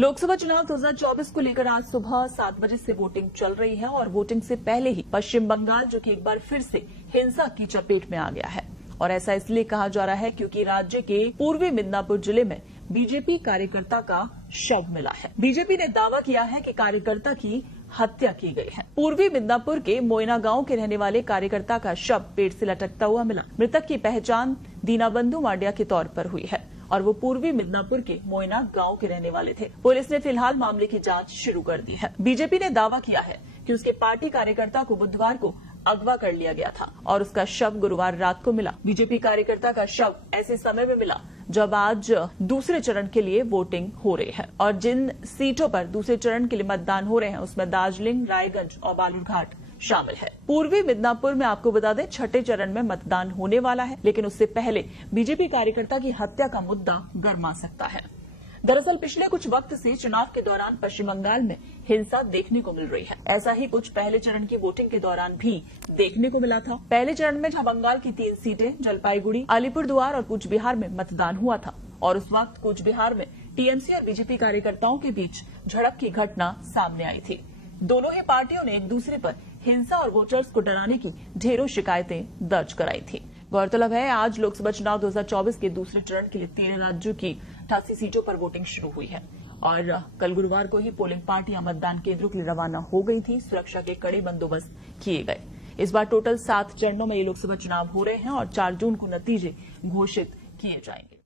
लोकसभा चुनाव 2024 को लेकर आज सुबह 7 बजे से वोटिंग चल रही है और वोटिंग से पहले ही पश्चिम बंगाल जो कि एक बार फिर से हिंसा की चपेट में आ गया है। और ऐसा इसलिए कहा जा रहा है क्योंकि राज्य के पूर्वी मिदनापुर जिले में बीजेपी कार्यकर्ता का शव मिला है। बीजेपी ने दावा किया है कि कार्यकर्ता की हत्या की गई है। पूर्वी मिदनापुर के मोयना गांव के रहने वाले कार्यकर्ता का शव पेड़ से लटकता हुआ मिला। मृतक की पहचान दीनाबंधु मांड्या के तौर पर हुई है और वो पूर्वी मिदनापुर के मोयना गांव के रहने वाले थे। पुलिस ने फिलहाल मामले की जांच शुरू कर दी है। बीजेपी ने दावा किया है कि उसके पार्टी कार्यकर्ता को बुधवार को अगवा कर लिया गया था और उसका शव गुरुवार रात को मिला। बीजेपी कार्यकर्ता का शव ऐसे समय में मिला जब आज दूसरे चरण के लिए वोटिंग हो रही है और जिन सीटों पर दूसरे चरण के लिए मतदान हो रहे हैं उसमें दार्जिलिंग, रायगंज और बालूरघाट शामिल है। पूर्वी मिदनापुर में आपको बता दें छठे चरण में मतदान होने वाला है, लेकिन उससे पहले बीजेपी कार्यकर्ता की हत्या का मुद्दा गर्मा सकता है। दरअसल पिछले कुछ वक्त से चुनाव के दौरान पश्चिम बंगाल में हिंसा देखने को मिल रही है। ऐसा ही कुछ पहले चरण की वोटिंग के दौरान भी देखने को मिला था। पहले चरण में जहां बंगाल की 3 सीटें जलपाईगुड़ी, अलीपुरद्वार और कूच बिहार में मतदान हुआ था और उस वक्त कूच बिहार में टीएमसी और बीजेपी कार्यकर्ताओं के बीच झड़प की घटना सामने आई थी। दोनों ही पार्टियों ने एक दूसरे पर हिंसा और वोटर्स को डराने की ढेरों शिकायतें दर्ज कराई थी। गौरतलब है आज लोकसभा चुनाव 2024 के दूसरे चरण के लिए 13 राज्यों की 88 सीटों पर वोटिंग शुरू हुई है और कल गुरुवार को ही पोलिंग पार्टियां मतदान केंद्रों के लिए रवाना हो गई थी। सुरक्षा के कड़े बंदोबस्त किए गए। इस बार टोटल 7 चरणों में ये लोकसभा चुनाव हो रहे हैं और 4 जून को नतीजे घोषित किए जाएंगे।